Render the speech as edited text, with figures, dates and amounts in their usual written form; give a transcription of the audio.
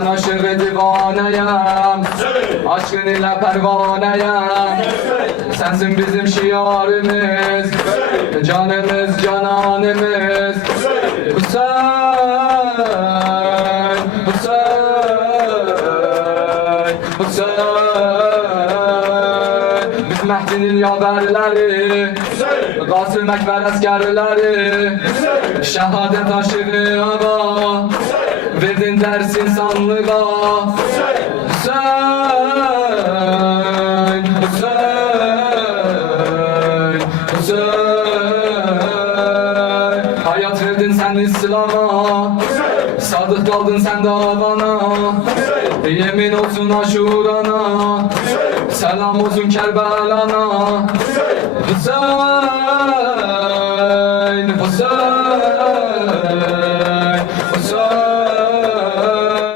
Ben aşırı divaneyim, aşkın ile pervaneyim. Sensin bizim şiarimiz, canımız cananımız. Hüseyin, Hüseyin, Hüseyin. Biz Mehdi'nin yaverleri, Kasım Ekber askerleri. Şehadet aşığı aga, verdin ders insanlığa. Hüseyin, Hüseyin, Hüseyin. Hayat verdin sen İslam'a, sadık kaldın sen davana. Yemin olsun aşurana, selam olsun Kerbelana. Hüseyin, Hüseyin.